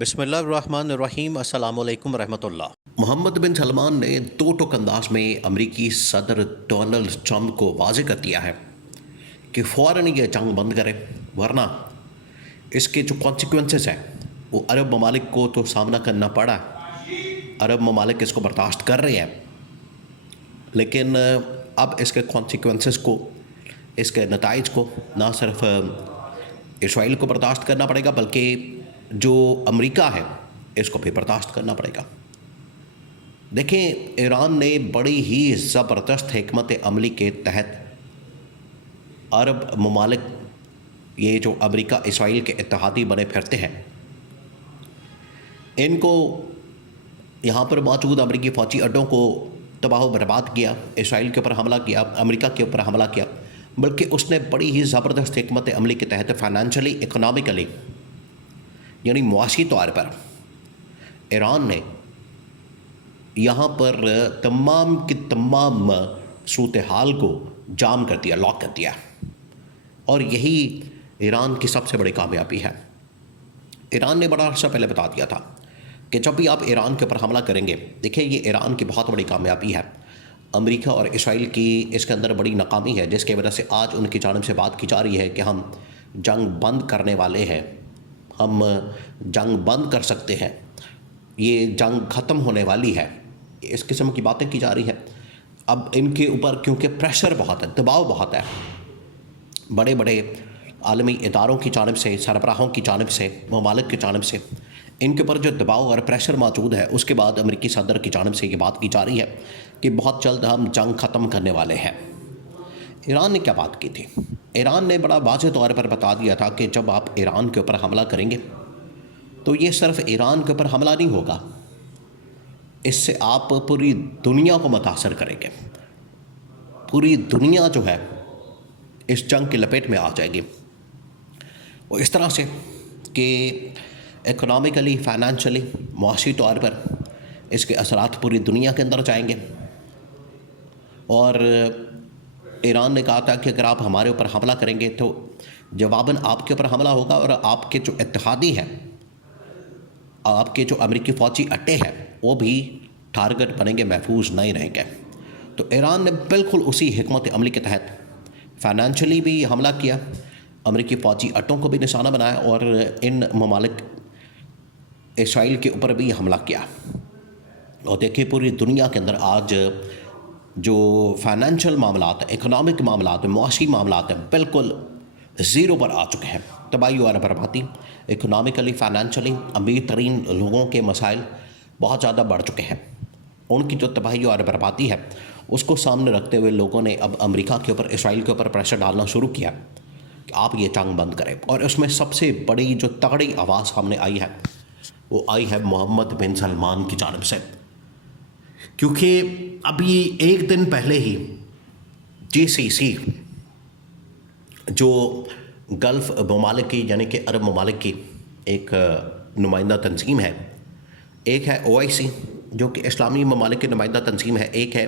بسم اللہ الرحمن الرحیم۔ السلام علیکم ورحمۃ اللہ۔ محمد بن سلمان نے دو ٹوک انداز میں امریکی صدر ڈونلڈ ٹرمپ کو واضح کر دیا ہے کہ فوراً یہ جنگ بند کرے، ورنہ اس کے جو کانسیکوینسز ہیں وہ عرب ممالک کو تو سامنا کرنا پڑا۔ عرب ممالک اس کو برداشت کر رہے ہیں، لیکن اب اس کے کانسیکوینسز کو، اس کے نتائج کو نہ صرف اسرائیل کو برداشت کرنا پڑے گا، بلکہ جو امریکہ ہے اس کو بھی برداشت کرنا پڑے گا۔ دیکھیں، ایران نے بڑی ہی زبردست حکمت عملی کے تحت عرب ممالک، یہ جو امریکہ اسرائیل کے اتحادی بنے پھرتے ہیں، ان کو یہاں پر موجود امریکی فوجی اڈوں کو تباہ و برباد کیا، اسرائیل کے اوپر حملہ کیا، امریکہ کے اوپر حملہ کیا، بلکہ اس نے بڑی ہی زبردست حکمت عملی کے تحت فائنینشلی، اکنامکلی، یعنی معاشی طور پر ایران نے یہاں پر تمام کی تمام صورتحال کو جام کر دیا، لاک کر دیا، اور یہی ایران کی سب سے بڑی کامیابی ہے۔ ایران نے بڑا عرصہ پہلے بتا دیا تھا کہ جب بھی آپ ایران کے اوپر حملہ کریں گے، دیکھیں یہ ایران کی بہت بڑی کامیابی ہے۔ امریکہ اور اسرائیل کی اس کے اندر بڑی ناکامی ہے، جس کی وجہ سے آج ان کی جانب سے بات کی جا رہی ہے کہ ہم جنگ بند کرنے والے ہیں، ہم جنگ بند کر سکتے ہیں، یہ جنگ ختم ہونے والی ہے، اس قسم کی باتیں کی جا رہی ہیں۔ اب ان کے اوپر کیونکہ پریشر بہت ہے، دباؤ بہت ہے، بڑے بڑے عالمی اداروں کی جانب سے، سربراہوں کی جانب سے، ممالک کی جانب سے ان کے اوپر جو دباؤ اور پریشر موجود ہے، اس کے بعد امریکی صدر کی جانب سے یہ بات کی جا رہی ہے کہ بہت جلد ہم جنگ ختم کرنے والے ہیں۔ ایران نے کیا بات کی تھی؟ ایران نے بڑا واضح طور پر بتا دیا تھا کہ جب آپ ایران کے اوپر حملہ کریں گے تو یہ صرف ایران کے اوپر حملہ نہیں ہوگا، اس سے آپ پوری دنیا کو متاثر کریں گے، پوری دنیا جو ہے اس جنگ کی لپیٹ میں آ جائے گی، وہ اس طرح سے کہ اکنامکلی، فائنینشلی، معاشی طور پر اس کے اثرات پوری دنیا کے اندر جائیں گے۔ اور ایران نے کہا تھا کہ اگر آپ ہمارے اوپر حملہ کریں گے تو جواباً آپ کے اوپر حملہ ہوگا، اور آپ کے جو اتحادی ہیں، آپ کے جو امریکی فوجی اڈے ہیں، وہ بھی ٹارگٹ بنیں گے، محفوظ نہیں رہیں گے۔ تو ایران نے بالکل اسی حکمت عملی کے تحت فائنینشلی بھی حملہ کیا، امریکی فوجی اڈوں کو بھی نشانہ بنایا، اور ان ممالک اسرائیل کے اوپر بھی حملہ کیا۔ اور دیکھیے پوری دنیا کے اندر آج جو فائنینشل معاملات ہیں، اکنامک معاملات ہیں، معاشی معاملات ہیں، بالکل زیرو پر آ چکے ہیں۔ تباہی اور بربادی، اکنامکلی، فائنینشلی امیر ترین لوگوں کے مسائل بہت زیادہ بڑھ چکے ہیں۔ ان کی جو تباہی اور بربادی ہے اس کو سامنے رکھتے ہوئے لوگوں نے اب امریکہ کے اوپر، اسرائیل کے اوپر پریشر ڈالنا شروع کیا کہ آپ یہ جنگ بند کریں، اور اس میں سب سے بڑی جو تگڑی آواز سامنے آئی ہے وہ آئی ہے محمد بن سلمان کی جانب سے، کیونکہ ابھی ایک دن پہلے ہی GCC جو گلف ممالک کی، یعنی کہ عرب ممالک کی ایک نمائندہ تنظیم ہے، ایک ہے OIC جو کہ اسلامی ممالک کی نمائندہ تنظیم ہے، ایک ہے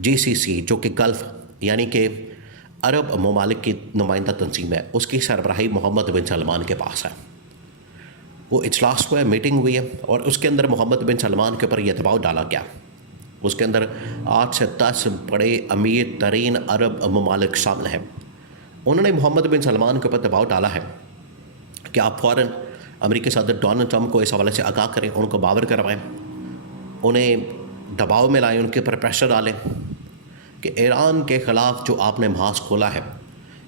GCC جو کہ گلف یعنی کہ عرب ممالک کی نمائندہ تنظیم ہے، اس کی سربراہی محمد بن سلمان کے پاس ہے۔ وہ اجلاس ہوا ہے، میٹنگ ہوئی ہے، اور اس کے اندر محمد بن سلمان کے اوپر یہ دباؤ ڈالا گیا۔ اس کے اندر 8 سے 10 بڑے امیر ترین عرب ممالک شامل ہیں۔ انہوں نے محمد بن سلمان کے اوپر دباؤ ڈالا ہے کہ آپ فوراً امریکی صدر ڈونلڈ ٹرمپ کو اس حوالے سے آگاہ کریں، ان کو باور کروائیں، انہیں دباؤ میں لائیں، ان کے اوپر پریشر ڈالیں کہ ایران کے خلاف جو آپ نے محاذ کھولا ہے،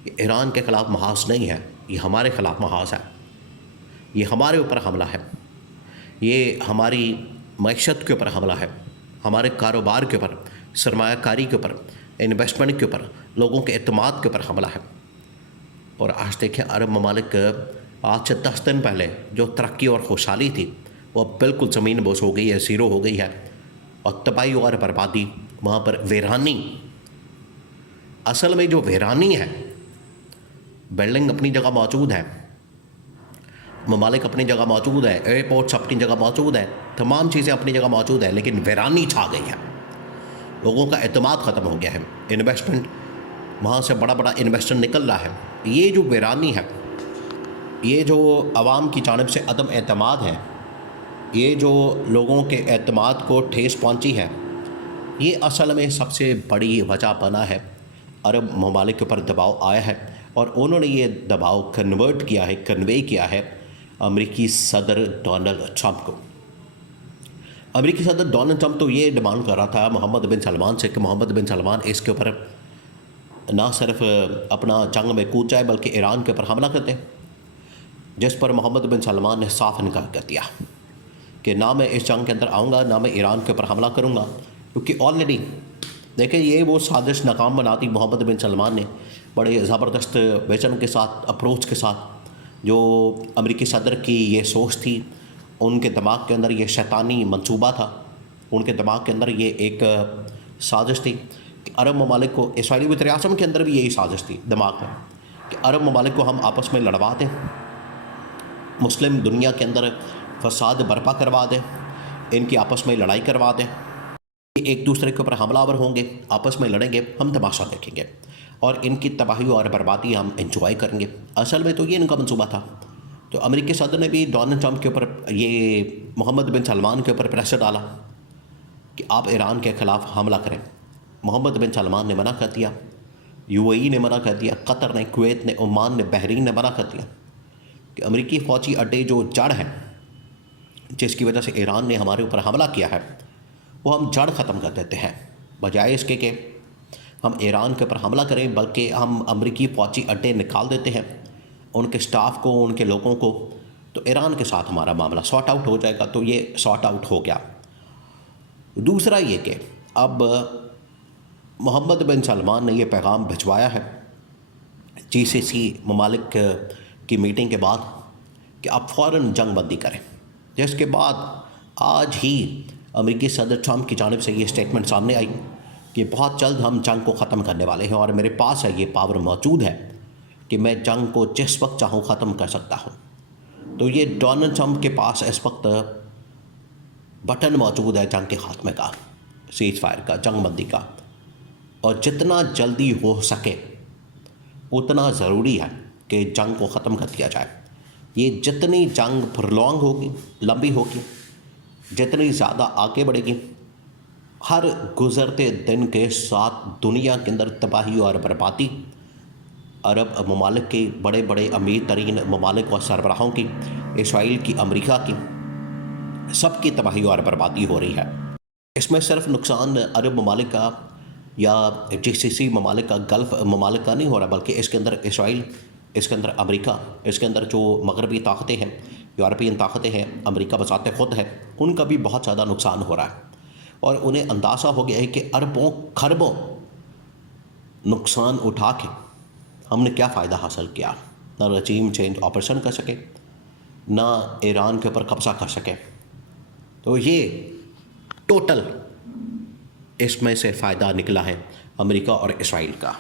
یہ ایران کے خلاف محاذ نہیں ہے، یہ ہمارے خلاف محاذ ہے، یہ ہمارے اوپر حملہ ہے، یہ ہماری معیشت کے اوپر حملہ ہے، ہمارے کاروبار کے اوپر، سرمایہ کاری کے اوپر، انویسٹمنٹ کے اوپر، لوگوں کے اعتماد کے اوپر حملہ ہے۔ اور آج دیکھیں عرب ممالک آج سے 10 دن پہلے جو ترقی اور خوشحالی تھی وہ بالکل زمین بوس ہو گئی ہے، زیرو ہو گئی ہے، اور تباہی اور بربادی، وہاں پر ویرانی، اصل میں جو ویرانی ہے، بلڈنگ اپنی جگہ موجود ہے، ممالک اپنی جگہ موجود ہے، ایئرپورٹس اپنی جگہ موجود ہیں، تمام چیزیں اپنی جگہ موجود ہیں، لیکن ویرانی چھا گئی ہے، لوگوں کا اعتماد ختم ہو گیا ہے، انویسٹمنٹ وہاں سے بڑا بڑا انویسٹر نکل رہا ہے۔ یہ جو ویرانی ہے، یہ جو عوام کی جانب سے عدم اعتماد ہے، یہ جو لوگوں کے اعتماد کو ٹھیس پہنچی ہے، یہ اصل میں سب سے بڑی وجہ بنا ہے، عرب ممالک کے اوپر دباؤ آیا ہے اور انہوں نے یہ دباؤ کنوے کیا ہے امریکی صدر ڈونلڈ ٹرمپ کو۔ امریکی صدر ڈونلڈ ٹرمپ تو یہ ڈیمانڈ کر رہا تھا محمد بن سلمان سے کہ محمد بن سلمان اس کے اوپر نہ صرف اپنا جنگ میں کود جائے بلکہ ایران کے اوپر حملہ کر دیں، جس پر محمد بن سلمان نے صاف انکار کر دیا کہ نہ میں اس جنگ کے اندر آؤں گا، نہ میں ایران کے اوپر حملہ کروں گا، کیونکہ آلریڈی دیکھیں یہ وہ سازش ناکام بنا دی محمد بن سلمان نے بڑے زبردست ویژن کے ساتھ، اپروچ کے ساتھ۔ جو امریکی صدر کی یہ سوچ تھی، ان کے دماغ کے اندر یہ شیطانی منصوبہ تھا، ان کے دماغ کے اندر یہ ایک سازش تھی کہ عرب ممالک کو، اسرائیلی وزیر اعظم کے اندر بھی یہی سازش تھی دماغ میں کہ عرب ممالک کو ہم آپس میں لڑوا دیں، مسلم دنیا کے اندر فساد برپا کروا دیں، ان کی آپس میں لڑائی کروا دیں، ایک دوسرے کے اوپر حملہ آور ہوں گے، آپس میں لڑیں گے، ہم تماشا دیکھیں گے اور ان کی تباہی اور بربادی ہم انجوائے کریں گے۔ اصل میں تو یہ ان کا منصوبہ تھا۔ تو امریکی صدر نے بھی ڈونلڈ ٹرمپ کے اوپر، یہ محمد بن سلمان کے اوپر پریشر ڈالا کہ آپ ایران کے خلاف حملہ کریں۔ محمد بن سلمان نے منع کر دیا، UAE نے منع کر دیا، قطر نے، کویت نے، عمان نے، بحرین نے منع کر دیا کہ امریکی فوجی اڈے جو جڑ ہیں جس کی وجہ سے ایران نے ہمارے اوپر حملہ کیا ہے، وہ ہم جڑ ختم کر دیتے ہیں، بجائے اس کے کہ ہم ایران کے اوپر حملہ کریں بلکہ ہم امریکی فوجی اڈے نکال دیتے ہیں، ان کے سٹاف کو، ان کے لوگوں کو، تو ایران کے ساتھ ہمارا معاملہ سارٹ آؤٹ ہو جائے گا۔ تو یہ سارٹ آؤٹ ہو گیا۔ دوسرا یہ کہ اب محمد بن سلمان نے یہ پیغام بھجوایا ہے GCC ممالک کی میٹنگ کے بعد کہ آپ فوراً جنگ بندی کریں، جس کے بعد آج ہی امریکی صدر ٹرمپ کی جانب سے یہ اسٹیٹمنٹ سامنے آئی کہ بہت جلد ہم جنگ کو ختم کرنے والے ہیں اور میرے پاس ہے یہ پاور موجود ہے کہ میں جنگ کو جس وقت چاہوں ختم کر سکتا ہوں۔ تو یہ ڈونلڈ ٹرمپ کے پاس اس وقت بٹن موجود ہے جنگ کے خاتمے کا، سیز فائر کا، جنگ بندی کا، اور جتنا جلدی ہو سکے اتنا ضروری ہے کہ جنگ کو ختم کر دیا جائے۔ یہ جتنی جنگ پرولونگ ہوگی، لمبی ہوگی، جتنی زیادہ آگے بڑھے گی، ہر گزرتے دن کے ساتھ دنیا کے اندر تباہی اور بربادی، عرب ممالک کی، بڑے بڑے امیر ترین ممالک اور سربراہوں کی، اسرائیل کی، امریکہ کی، سب کی تباہی اور بربادی ہو رہی ہے۔ اس میں صرف نقصان عرب ممالک کا یا GCC ممالک کا، گلف ممالک کا نہیں ہو رہا، بلکہ اس کے اندر اسرائیل، اس کے اندر امریکہ، اس کے اندر جو مغربی طاقتیں ہیں، یورپین طاقتیں ہیں، امریکہ بذات خود ہے، ان کا بھی بہت زیادہ نقصان ہو رہا ہے اور انہیں اندازہ ہو گیا ہے کہ اربوں خربوں نقصان اٹھا کے ہم نے کیا فائدہ حاصل کیا۔ نہ رجیم چینج آپریشن کر سکے، نہ ایران کے اوپر قبضہ کر سکے۔ تو یہ ٹوٹل اس میں سے فائدہ نکلا ہے امریکہ اور اسرائیل کا۔